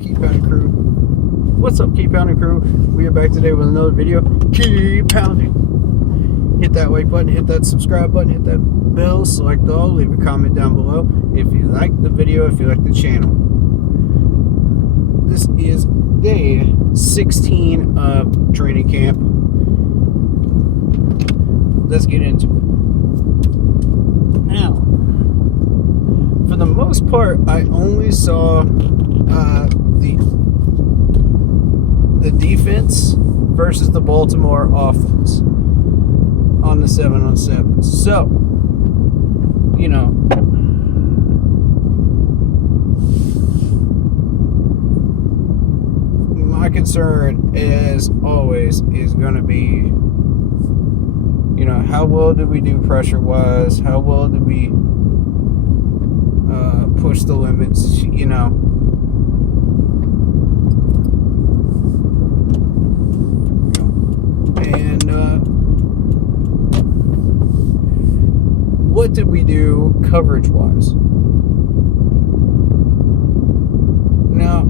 Keep Pounding Crew. What's up, Keep Pounding Crew? We are back today with another video. Keep pounding. Hit that like button, hit that subscribe button, hit that bell, select all, leave a comment down below if you like the video, if you like the channel. This is day 16 of training camp. Let's get into it. Now, for the most part, I only saw the defense versus the Baltimore offense on the 7-on-7. So, you know, my concern, as always, is going to be, you know, how well did we do pressure-wise? How well did we push the limits, you know? And what did we do coverage-wise? Now,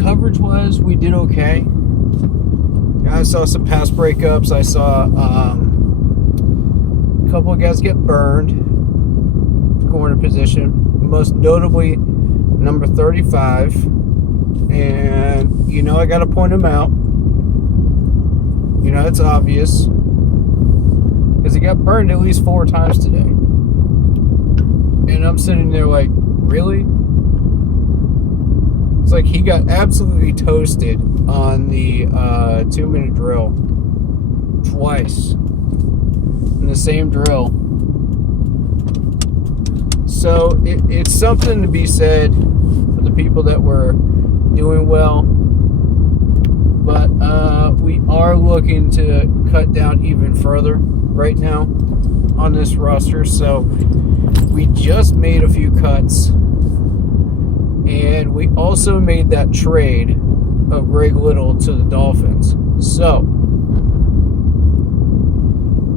coverage-wise, we did okay. I saw some pass breakups. I saw a couple of guys get burned. Corner position, most notably number 35. And, you know, I got to point him out. You know, it's obvious. Because he got burned at least 4 times today. And I'm sitting there like, really? It's like he got absolutely toasted on the 2-minute drill. Twice. In the same drill. So it's something to be said for the people that were doing well. But we are looking to cut down even further right now on this roster. So we just made a few cuts. And we also made that trade of Greg Little to the Dolphins. So,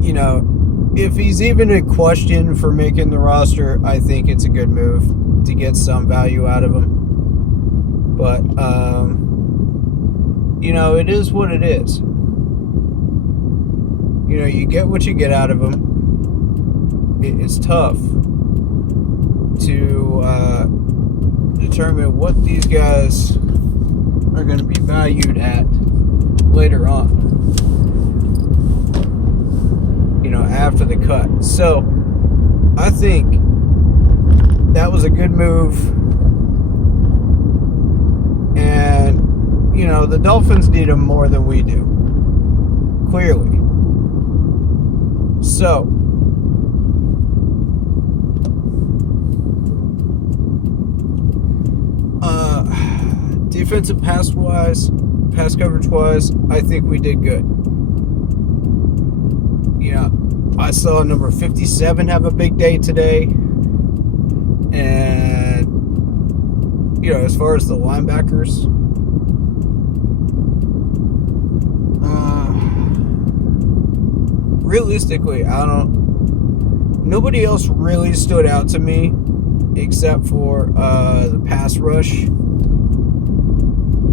you know, if he's even in question for making the roster, I think it's a good move to get some value out of him. But, you know, it is what it is. You know, you get what you get out of him. It's tough to determine what these guys are going to be valued at later on. You know, after the cut. So, I think that was a good move. And, you know, the Dolphins need him more than we do. Clearly. So, defensive pass coverage wise, I think we did good. You know, I saw number 57 have a big day today. And, you know, as far as the linebackers, realistically, nobody else really stood out to me except for the pass rush.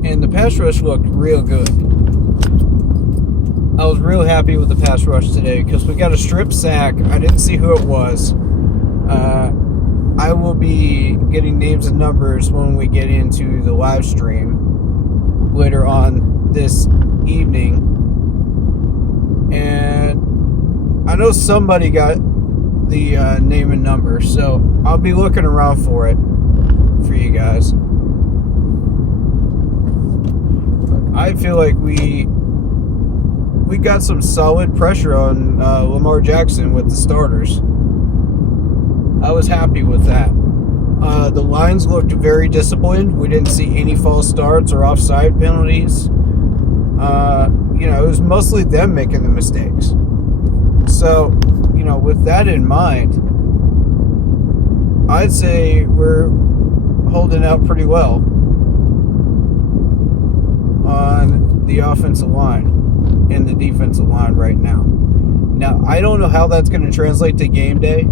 And the pass rush looked real good. I was real happy with the pass rush today because we got a strip sack. I didn't see who it was. I will be getting names and numbers when we get into the live stream later on this evening. And I know somebody got the name and number, so I'll be looking around for it for you guys. I feel like we got some solid pressure on Lamar Jackson with the starters. I was happy with that. The lines looked very disciplined. We didn't see any false starts or offside penalties. You know, it was mostly them making the mistakes. So, you know, with that in mind, I'd say we're holding out pretty well on the offensive line and the defensive line right now. Now, I don't know how that's going to translate to game day.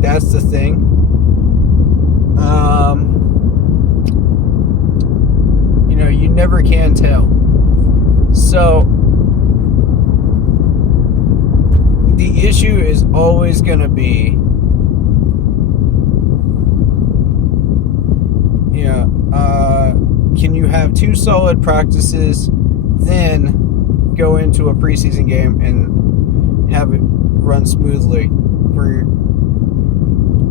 That's the thing. never can tell. So the issue is always going to be, can you have 2 solid practices, then go into a preseason game and have it run smoothly where,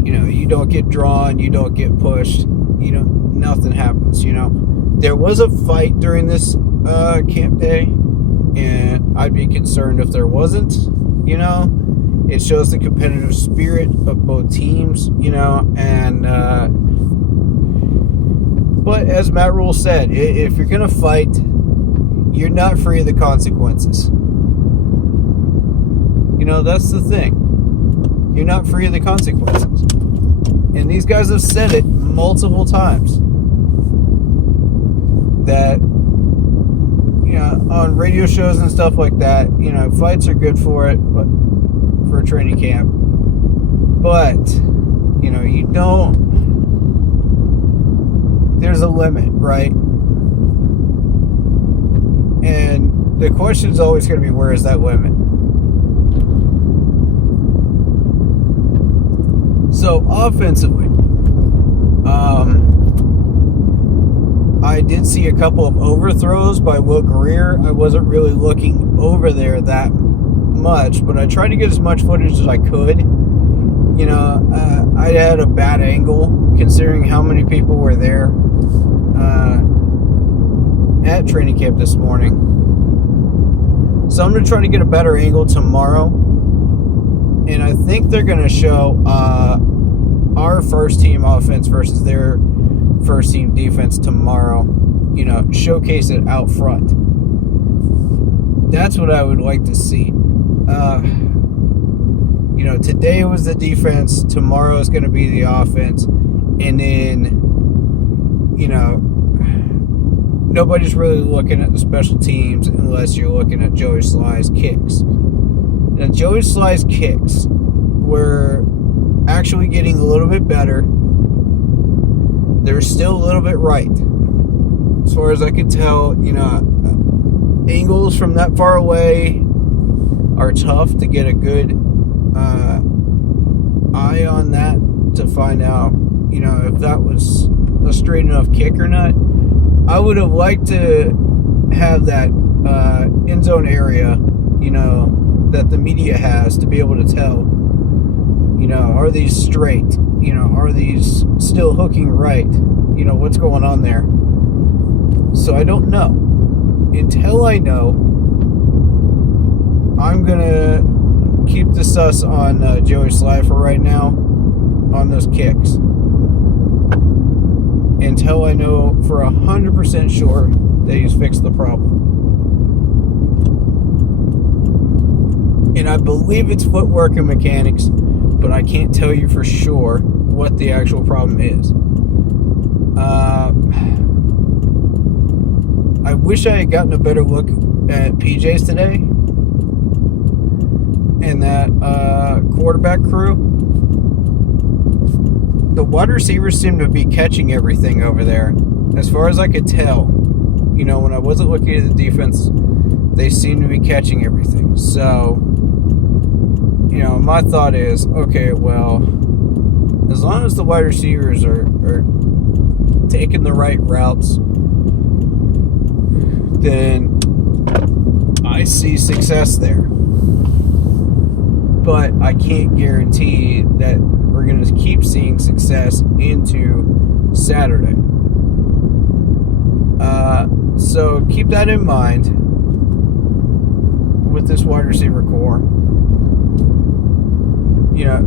you don't get drawn, you don't get pushed, nothing happens, There was a fight during this camp day, and I'd be concerned if there wasn't. It shows the competitive spirit of both teams, and but as Matt Rule said, if you're gonna fight, you're not free of the consequences. That's the thing. You're not free of the consequences. And these guys have said it multiple times that, on radio shows and stuff like that, fights are good for it, but for a training camp. But, you don't, there's a limit, right? And the question is always going to be, where is that limit? So, offensively, I did see a couple of overthrows by Will Greer. I wasn't really looking over there that much, but I tried to get as much footage as I could. I had a bad angle considering how many people were there at training camp this morning. So I'm going to try to get a better angle tomorrow. And I think they're going to show our first team offense versus their first team defense tomorrow. Showcase it out front. That's what I would like to see. Today was the defense. Tomorrow is going to be the offense. And then, nobody's really looking at the special teams unless you're looking at Joey Sly's kicks. Now, Joey Sly's kicks were actually getting a little bit better. They're still a little bit right. As far as I could tell, angles from that far away are tough to get a good eye on that to find out, if that was a straight enough kick or not. I would have liked to have that end zone area, that the media has to be able to tell, are these straight? Are these still hooking right? What's going on there? So I don't know. Until I know, I'm going to keep the sus on Joey Sly for right now on those kicks. Until I know for 100% sure that he's fixed the problem. And I believe it's footwork and mechanics, but I can't tell you for sure what the actual problem is. I wish I had gotten a better look at PJs today and that quarterback crew. The wide receivers seem to be catching everything over there. As far as I could tell, when I wasn't looking at the defense, they seem to be catching everything. So, my thought is, okay, well, as long as the wide receivers are taking the right routes, then I see success there. But I can't guarantee that we're going to keep seeing success into Saturday. So keep that in mind with this wide receiver core.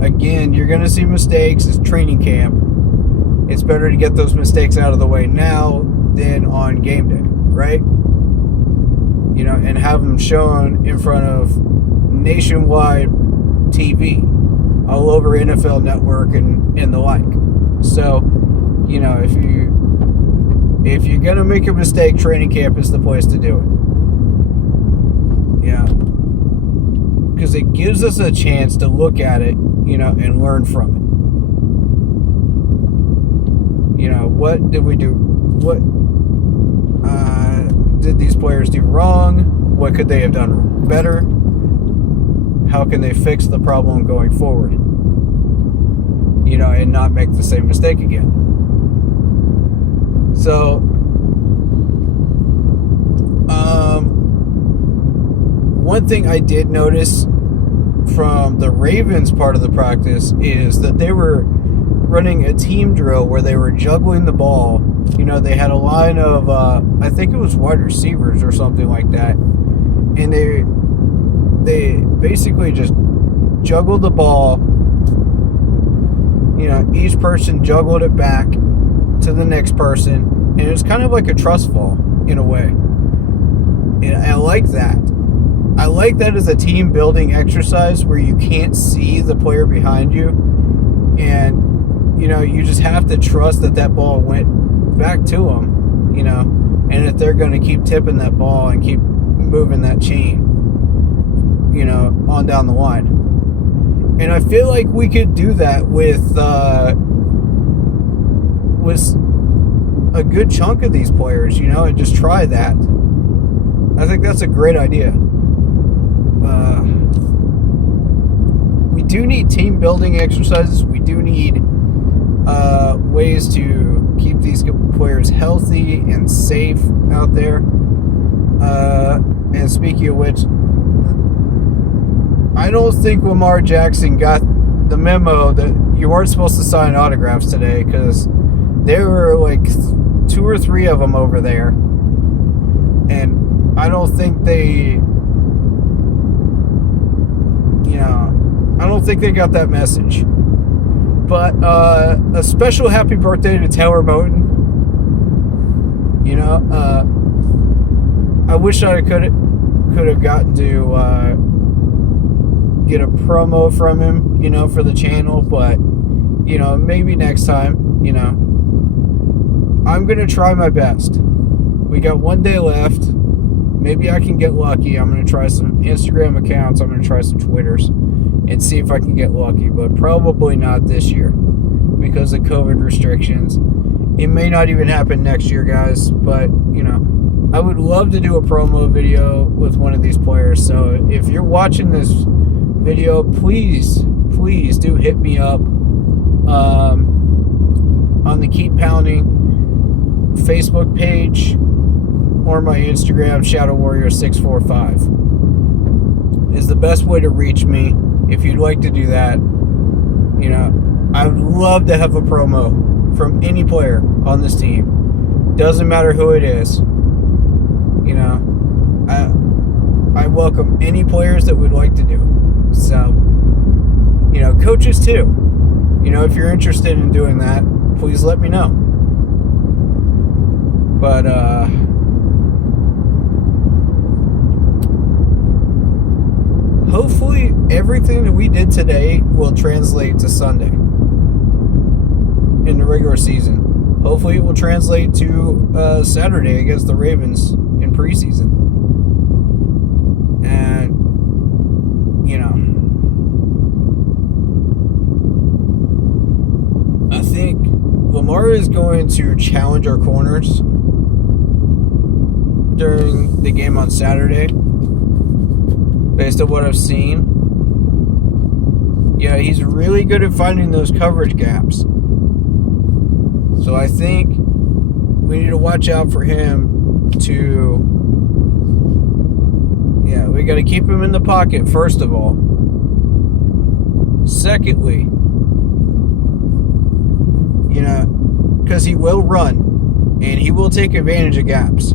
Again, you're going to see mistakes. It's training camp. It's better to get those mistakes out of the way now than on game day, right? And have them shown in front of nationwide TV, all over NFL Network and the like. So, if you're gonna make a mistake, training camp is the place to do it. Yeah, because it gives us a chance to look at it, and learn from it. What did we do? What did these players do wrong? What could they have done better? How can they fix the problem going forward? And not make the same mistake again. So, one thing I did notice from the Ravens part of the practice is that they were running a team drill where they were juggling the ball. They had a line of, I think it was wide receivers or something like that. And they basically just juggled the ball. Each person juggled it back to the next person. And it was kind of like a trust fall in a way. And I like that. I like that as a team building exercise where you can't see the player behind you. And, you just have to trust that ball went back to them, and if they're going to keep tipping that ball and keep moving that chain, on down the line. And I feel like we could do that with a good chunk of these players, and just try that. I think that's a great idea. We do need team building exercises. We do need ways to keep these players healthy and safe out there. And speaking of which, I don't think Lamar Jackson got the memo that you weren't supposed to sign autographs today, because there were like 2 or 3 of them over there, and I don't think they got that message. But a special happy birthday to Taylor Moton. I wish I could have gotten to get a promo from him, for the channel, but maybe next time. I'm gonna try my best. We got 1 day left. Maybe I can get lucky. I'm gonna try some Instagram accounts. I'm gonna try some Twitters and see if I can get lucky, but probably not this year because of COVID restrictions. It may not even happen next year, guys, but I would love to do a promo video with one of these players. So if you're watching this video, please do hit me up on the Keep Pounding Facebook page or my Instagram, Shadow Warrior 645 is the best way to reach me. If you'd like to do that, I would love to have a promo from any player on this team. Doesn't matter who it is. I welcome any players that would like to do. So, coaches too. If you're interested in doing that, please let me know. But, hopefully everything that we did today will translate to Sunday in the regular season. Hopefully it will translate to Saturday against the Ravens in preseason. And, I think Lamar is going to challenge our corners during the game on Saturday. Based on what I've seen, he's really good at finding those coverage gaps. So I think we need to watch out for him to, we got to keep him in the pocket, first of all. Secondly, because he will run and he will take advantage of gaps.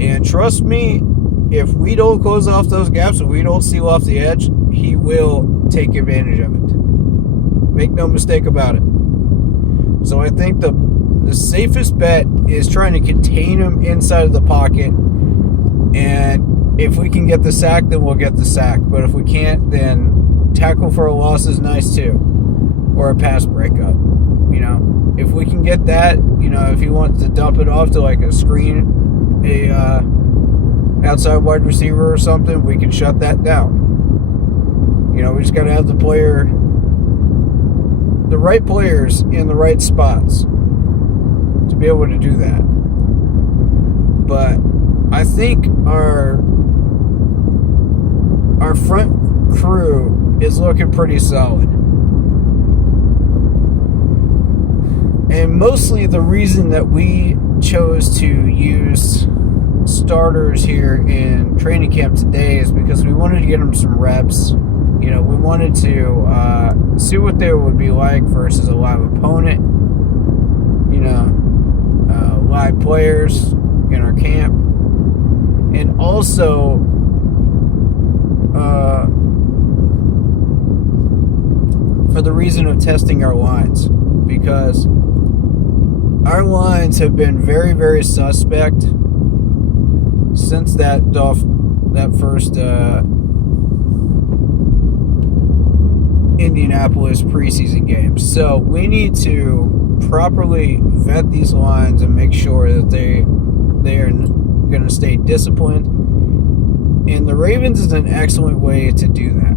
And trust me, if we don't close off those gaps, if we don't seal off the edge, he will take advantage of it. Make no mistake about it. So I think the safest bet is trying to contain him inside of the pocket. And if we can get the sack, then we'll get the sack. But if we can't, then tackle for a loss is nice too. Or a pass breakup. If we can get that, if he wants to dump it off to like a screen, outside wide receiver or something, we can shut that down. We just got to have the right players in the right spots to be able to do that. But I think our front crew is looking pretty solid. And mostly the reason that we chose to use starters here in training camp today is because we wanted to get them some reps. We wanted to see what they would be like versus a live opponent. Live players in our camp. And also for the reason of testing our lines, because our lines have been very, very suspect since that first Indianapolis preseason game. So we need to properly vet these lines and make sure that they are going to stay disciplined. And the Ravens is an excellent way to do that.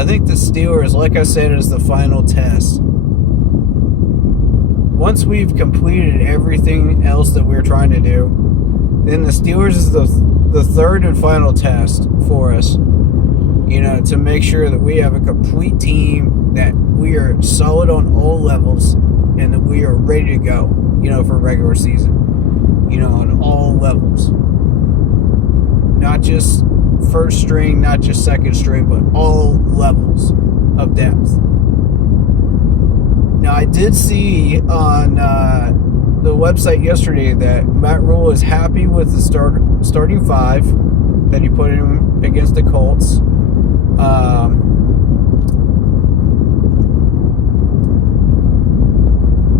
I think the Steelers, like I said, is the final test. Once we've completed everything else that we're trying to do, then the Steelers is the third and final test for us, to make sure that we have a complete team, that we are solid on all levels, and that we are ready to go, for regular season, on all levels. Not just first string, not just second string, but all levels of depth. Now, I did see on the website yesterday that Matt Rule is happy with the starting five that he put in against the Colts.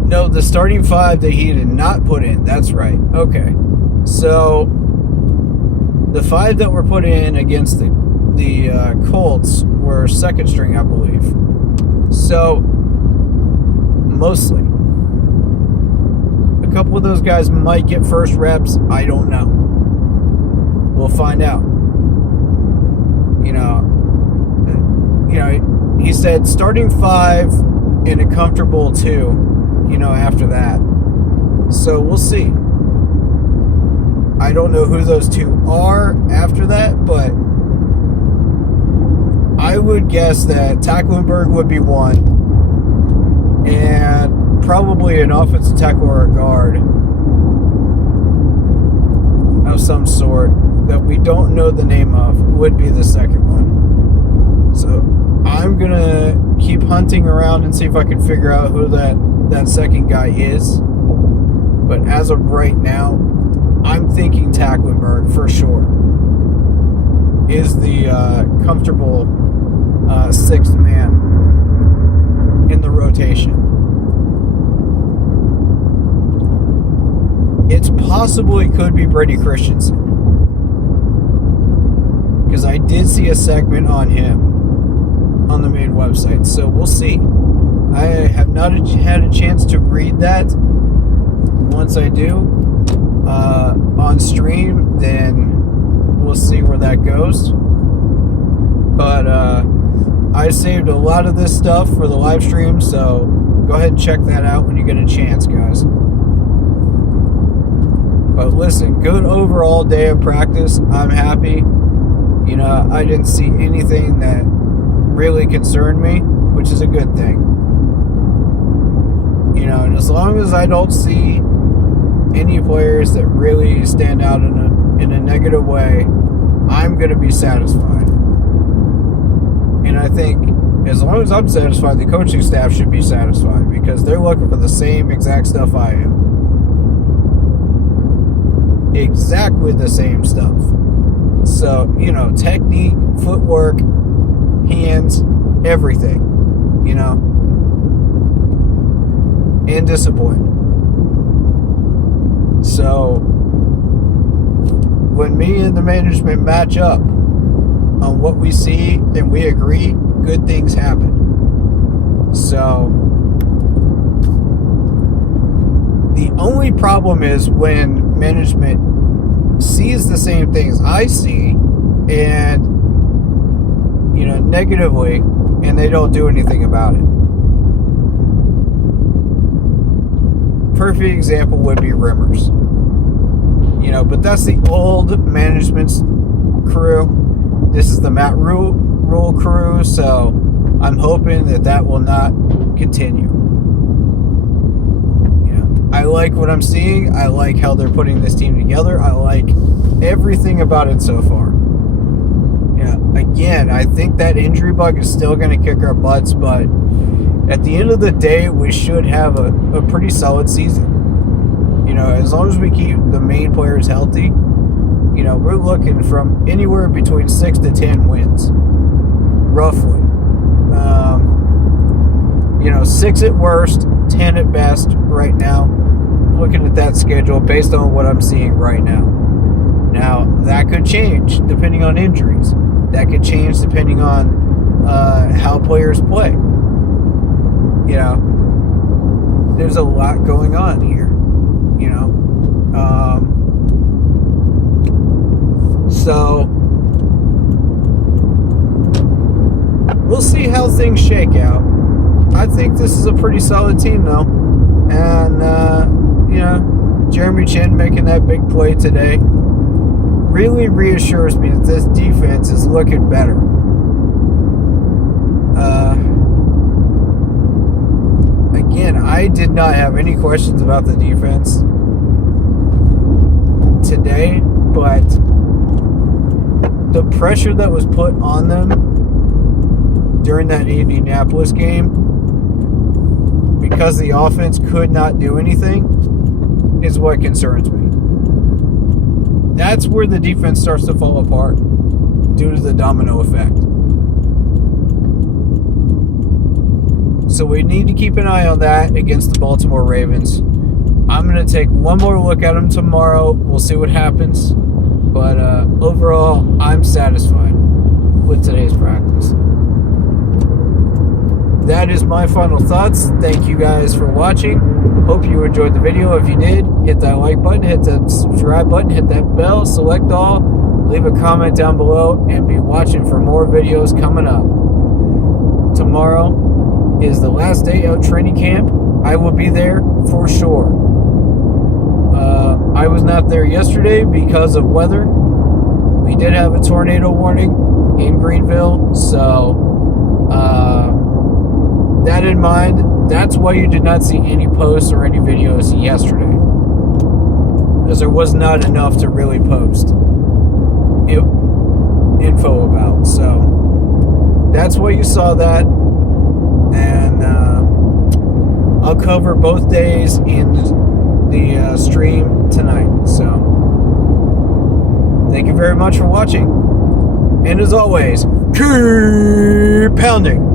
No, the starting five that he did not put in. That's right. Okay. So the five that were put in against the Colts were second string, I believe. So mostly. A couple of those guys might get first reps. I don't know. We'll find out. He said starting five and a comfortable two, after that. So we'll see. I don't know who those two are after that, but I would guess that Tacklenberg would be one, and probably an offensive tackle or a guard of some sort that we don't know the name of would be the second one. So I'm going to keep hunting around and see if I can figure out who that second guy is. But as of right now, I'm thinking Tacklenberg for sure is the comfortable sixth man in the rotation. It's possibly could be Brady Christensen, because I did see a segment on him on the main website, so we'll see. I have not had a chance to read that. Once I do on stream, then we'll see where that goes. But I saved a lot of this stuff for the live stream, so go ahead and check that out when you get a chance, guys. But listen, good overall day of practice. I'm happy. I didn't see anything that really concerned me, which is a good thing. And as long as I don't see any players that really stand out in a negative way, I'm going to be satisfied. And I think as long as I'm satisfied, the coaching staff should be satisfied, because they're looking for the same exact stuff I am. Exactly the same stuff. So, technique, footwork, hands, everything, and discipline. So, when me and the management match up on what we see and we agree, good things happen. So, the only problem is when management sees the same things I see and, negatively, and they don't do anything about it. perfect example would be Rimmers. You know, but that's the old management's crew. This is the Matt Rule crew, so I'm hoping that will not continue. I like what I'm seeing. I like how they're putting this team together. I like everything about it so far. Yeah, again, I think that injury bug is still going to kick our butts, but at the end of the day, we should have a pretty solid season. You know, as long as we keep the main players healthy, you know, we're looking from anywhere between 6 to 10 wins, roughly. You know, 6 at worst, 10 at best right now, looking at that schedule based on what I'm seeing right now. Now, that could change depending on injuries. That could change depending on how players play. You know, there's a lot going on here, you know. So, we'll see how things shake out. I think this is a pretty solid team, though. And, you know, Jeremy Chin making that big play today really reassures me that this defense is looking better. Again, I did not have any questions about the defense today, but the pressure that was put on them during that Indianapolis game, because the offense could not do anything, is what concerns me. That's where the defense starts to fall apart due to the domino effect. So we need to keep an eye on that against the Baltimore Ravens. I'm going to take one more look at them tomorrow. We'll see what happens. But overall, I'm satisfied with today's practice. That is my final thoughts. Thank you guys for watching. Hope you enjoyed the video. If you did, hit that like button, hit that subscribe button, hit that bell, select all, leave a comment down below, and be watching for more videos coming up. Tomorrow is the last day of training camp. I will be there for sure. I was not there yesterday because of weather. We did have a tornado warning in Greenville, so that in mind, that's why you did not see any posts or any videos yesterday, because there was not enough to really post info about. So that's why you saw that, and I'll cover both days in the stream tonight. So thank you very much for watching, and as always, keep pounding.